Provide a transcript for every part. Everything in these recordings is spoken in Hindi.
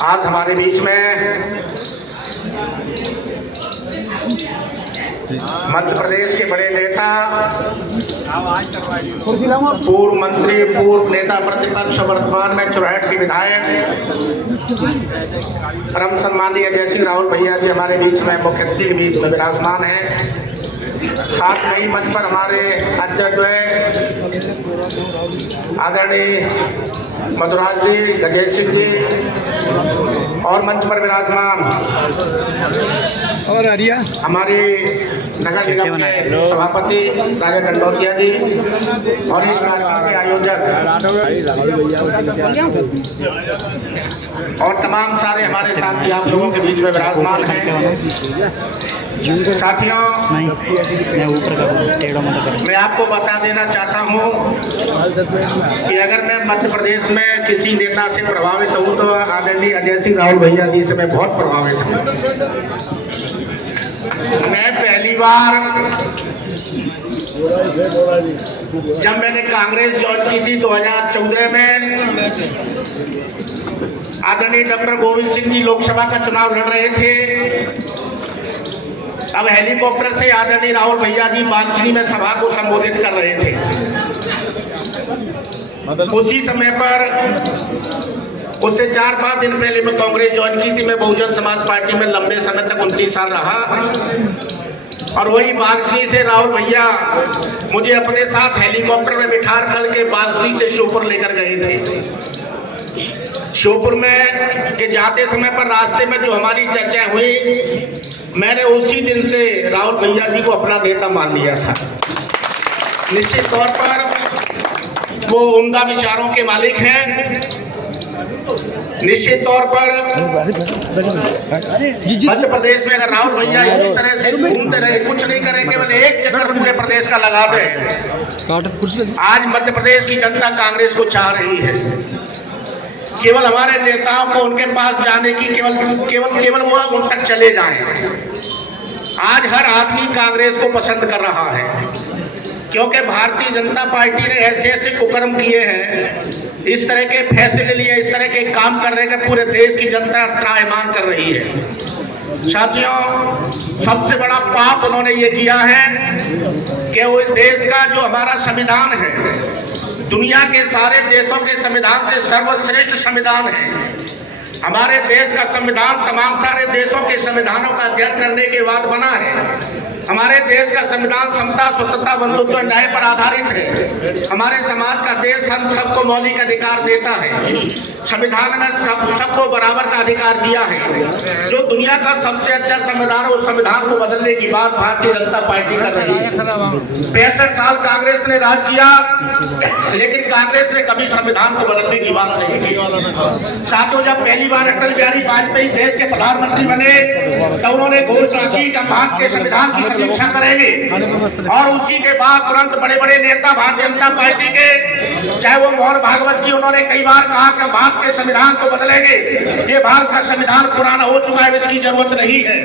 आज हमारे बीच में मध्य प्रदेश के बड़े नेता, पूर्व मंत्री, पूर्व नेता प्रतिपक्ष, वर्तमान में चुरहट के विधायक परम सम्मानीय अजय सिंह राहुल भैया जी हमारे बीच में, मुख्य अतिथि के बीच में विराजमान हैं। साथ में ही मंच पर हमारे अध्यक्ष आदरणीय मधुराज जी, गजेश सिंह जी और मंच पर विराजमान और हरिया हमारी नगर निगम के सभापति राजा डंडौतिया जी और इस कार्यक्रम के आयोजक और तमाम सारे हमारे साथी आप लोगों के बीच में विराजमान हैं। साथियों, मैं आपको बता देना चाहता हूं कि अगर मैं मध्य प्रदेश में किसी नेता से प्रभावित हूं तो आदरणीय अजय सिंह राहुल भैया जी से मैं बहुत प्रभावित हूं। मैं पहली बार जब मैंने कांग्रेस ज्वाइन की थी 2014 में, आदरणीय डॉक्टर गोविंद सिंह जी लोकसभा का चुनाव लड़ रहे थे। अब हेलीकॉप्टर से आदरणीय राहुल भैया जी बांसनी में सभा को संबोधित कर रहे थे। उसी समय पर उससे 4-5 दिन पहले मैं कांग्रेस ज्वाइन की थी। मैं बहुजन समाज पार्टी में लंबे समय तक 29 साल रहा और वही बांसनी से राहुल भैया मुझे अपने साथ हेलीकॉप्टर में बिठा कर के बांसनी से श्योपुर लेकर गए थे। श्योपुर में के जाते समय पर रास्ते में जो हमारी चर्चा हुई, मैंने उसी दिन से राहुल भैया जी को अपना नेता मान लिया था। निश्चित तौर पर वो उम्दा विचारों के मालिक हैं। निश्चित तौर पर मध्य प्रदेश में अगर राहुल भैया इसी तरह से घूमते रहे, कुछ नहीं करें, केवल एक चक्कर पूरे प्रदेश का लगा दें। आज मध्य प्रदेश की जनता कांग्रेस को चाह रही है। केवल हमारे नेताओं को उनके पास जाने की केवल वो उन तक चले जाएं। आज हर आदमी कांग्रेस को पसंद कर रहा है क्योंकि भारतीय जनता पार्टी ने ऐसे ऐसे कुकर्म किए हैं, इस तरह के फैसले लिए, इस तरह के काम कर रहे हैं, पूरे देश की जनता त्रायमान कर रही है। साथियों, सबसे बड़ा पाप उन्होंने ये किया है कि वो देश का जो हमारा संविधान है, दुनिया के सारे देशों के संविधान से सर्वश्रेष्ठ संविधान है। हमारे देश का संविधान तमाम सारे देशों के संविधानों का अध्ययन करने के बाद बना है। हमारे देश का संविधान समता, स्वतंत्रता, बंधुत्व, न्याय पर आधारित है। हमारे समाज का देश हम सबको मौलिक अधिकार देता है। संविधान में सबको बराबर का अधिकार दिया है। जो दुनिया का सबसे अच्छा संविधान है, उस संविधान को बदलने की बात भारतीय जनता पार्टी कर रही है। 65 साल कांग्रेस ने राज किया, लेकिन कांग्रेस ने कभी संविधान को बदलने की बात नहीं की। साथियों, जब पहली बार अटल बिहारी वाजपेयी देश के प्रधानमंत्री बने तो उन्होंने घोषणा की कि भारत के संविधान की समीक्षा करेंगे और उसी के बाद तुरंत बड़े बड़े नेता भारतीय जनता पार्टी के, चाहे वो मोहन भागवत जी, उन्होंने कई बार कहा कि भारत के संविधान को बदलेंगे। ये भारत का संविधान पुराना हो चुका है, इसकी जरूरत नहीं है।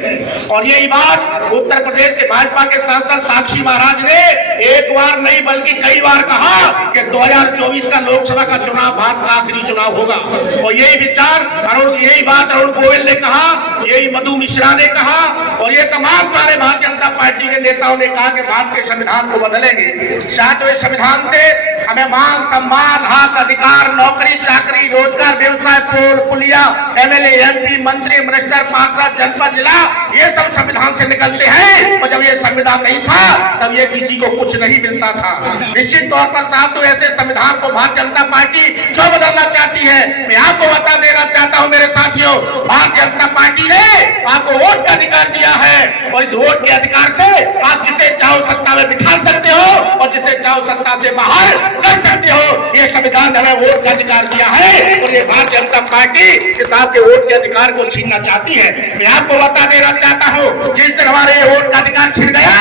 और यही बात उत्तर प्रदेश के भाजपा के सांसद साक्षी महाराज ने एक बार नहीं बल्कि कई बार कहा कि 2024 का लोकसभा का चुनाव भारत का आखिरी चुनाव होगा। और यही विचार, यही बात अरुण गोविल ने कहा, यही मधु मिश्रा ने कहा और ये तमाम सारे भारतीय जनता पार्टी के नेताओं ने कहा कि भारत के संविधान को बदलेंगे। सातवें संविधान से हमें मान, सम्मान, हक, अधिकार, नौकरी, चाकरी, रोजगार, व्यवसाय, पोल, पुलिया, एमएलए, एमपी, मंत्री, मिनिस्टर, पार्षद, जनपद, जिला, ये सब संविधान से निकलते हैं। और जब ये संविधान नहीं था तब ये किसी को कुछ नहीं मिलता था। निश्चित तौर पर साथियों, ऐसे संविधान को भारतीय जनता पार्टी क्यों बदलना चाहती है, मैं आपको बता देना चाहता हूं मेरे साथियों। भारतीय जनता पार्टी ने आपको वोट का अधिकार दिया है और इस वोट के अधिकार से आप जिसे चाहो सत्ता में बिठा सकते हो और जिसे चाहो सत्ता से बाहर कर सकते हो। ये संविधान हमें वोट का अधिकार दिया है और ये भारतीय जनता पार्टी इस आपके वोट के अधिकार को छीनना चाहती है। मैं आपको बता देना चाहता हूँ, जिस दिन हमारे वोट का अधिकार छिन गया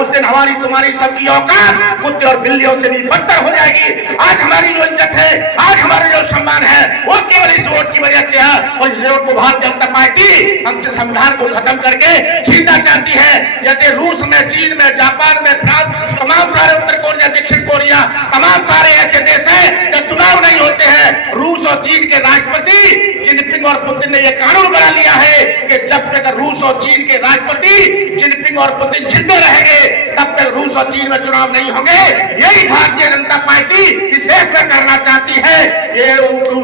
उस दिन हमारी तुम्हारी सबकी औकात कुत्ते और बिल्लियों से भी बदतर हो जाएगी। आज हमारी जो इज्जत है, आज हमारा जो सम्मान है, वो केवल इस वोट की वजह से है और इस वोट को भारतीय जनता पार्टी हमसे संविधान को खत्म करके छीनना चाहती है। जैसे रूस में, चीन में, जापान में, फ्रांस, तमाम सारे उत्तर कोरिया, दक्षिण कोरिया, तमाम सारे ऐसे देश हैं जब चुनाव नहीं होते हैं। रूस और चीन के राष्ट्रपति जिनपिंग जिनपिंग और पुतिन ने यह कानून बना लिया है कि जब तक रूस और चीन के राष्ट्रपति जिनपिंग और पुतिन जिंदे रहेंगे तब तक रूस और चीन में चुनाव नहीं होंगे। यही भारतीय जनता पार्टी इस देश में करना चाहती है। ये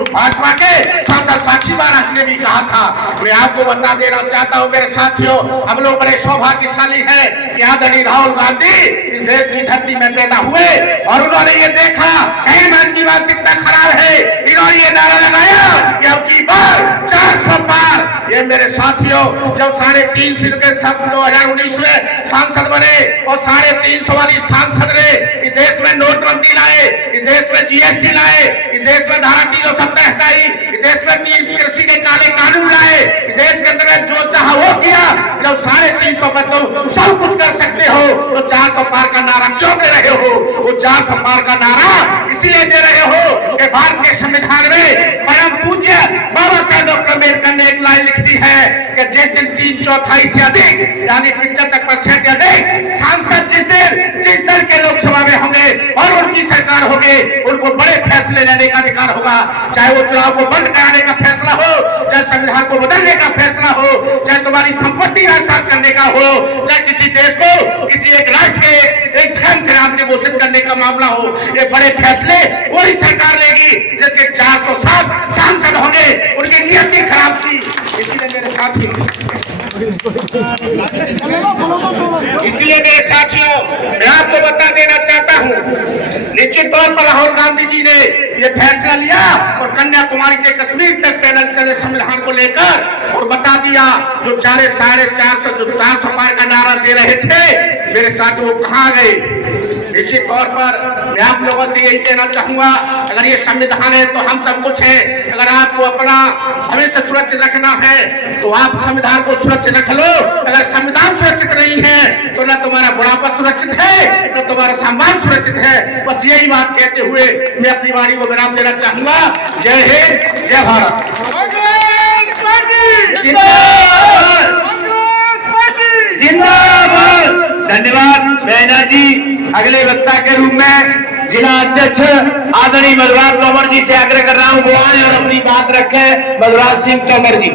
भाजपा के सांसद साक्षी महाराज ने भी कहा था। मैं आपको बता देना चाहता हूं मेरे साथियों, हम लोग बड़े सौभाग्यशाली हैं कि आदरणीय राहुल गांधी इस देश की धरती में पैदा हुए और उन्होंने ये देखा कहीं मन की मानसिकता खराब है, इन्होंने ये नारा लगाया कि अब की बार 400 पार। ये मेरे साथियों, जब 350 के सब 2019 में सांसद बने और 350 वाली सांसद ने इस देश में नोटबंदी लाए, इस देश में जीएसटी लाए, इस देश में धारा 370 हटाई, इस देश में कृषि के काले कानून लाए, इस देश के अंदर जो चाहा वो किया। जब 350 पर तुम सब कुछ कर सकते हो तो 400 पार का नारा क्यों दे रहे हो? वो 400 पार का नारा इसलिए दे रहे हो कि भारत के संविधान में परम पूज्य बाबा साहेब डॉक्टर अम्बेडकर ने एक लाइन लिखी है कि जिन 3/4 से अधिक यानी 75% के अधिक सांसद जिस दल के लोकसभा में होंगे और उनकी सरकार होगी, उनको बड़े फैसले लेने का अधिकार होगा। चाहे वो चुनाव को बंद कराने का फैसला हो, चाहे संविधान को बदलने का फैसला हो, चाहे तुम्हारी संपत्ति नष्ट करने का हो, चाहे किसी देश को किसी एक राष्ट्र के एक धर्म के नाम से घोषित करने का मामला हो, ये बड़े फैसले वही सरकार लेगी जिसके 407 सांसद होंगे। उनकी नियति खराब थी, इसलिए मेरे साथियों मैं आपको बता देना चाहता हूं, निश्चित तौर पर राहुल गांधी जी ने यह फैसला लिया और कन्याकुमारी से कश्मीर तक पैदल चले संविधान को लेकर और बता दिया जो 450 पार का नारा दे रहे थे मेरे साथ वो कहां गए। निश्चित तौर पर मैं आप लोगों से यही कहना चाहूंगा, अगर ये संविधान है तो हम सब कुछ है। अगर आपको अपना भविष्य सुरक्षित रखना है तो आप संविधान को सुरक्षित रख लो। अगर संविधान सुरक्षित नहीं है तो ना तुम्हारा बुढ़ापा सुरक्षित है ना तुम्हारा सम्मान सुरक्षित है। बस यही बात कहते हुए मैं अपनी वाणी को विराम देना चाहूंगा। जय हिंद, जय भारत। जिंदाबाद। धन्यवाद मैना जी। अगले वक्ता के रूप में जिला अध्यक्ष आदरणीय मधुराज तोमर जी से आग्रह कर रहा हूं वो आए और अपनी बात रखें। मधुराज सिंह तोमर जी।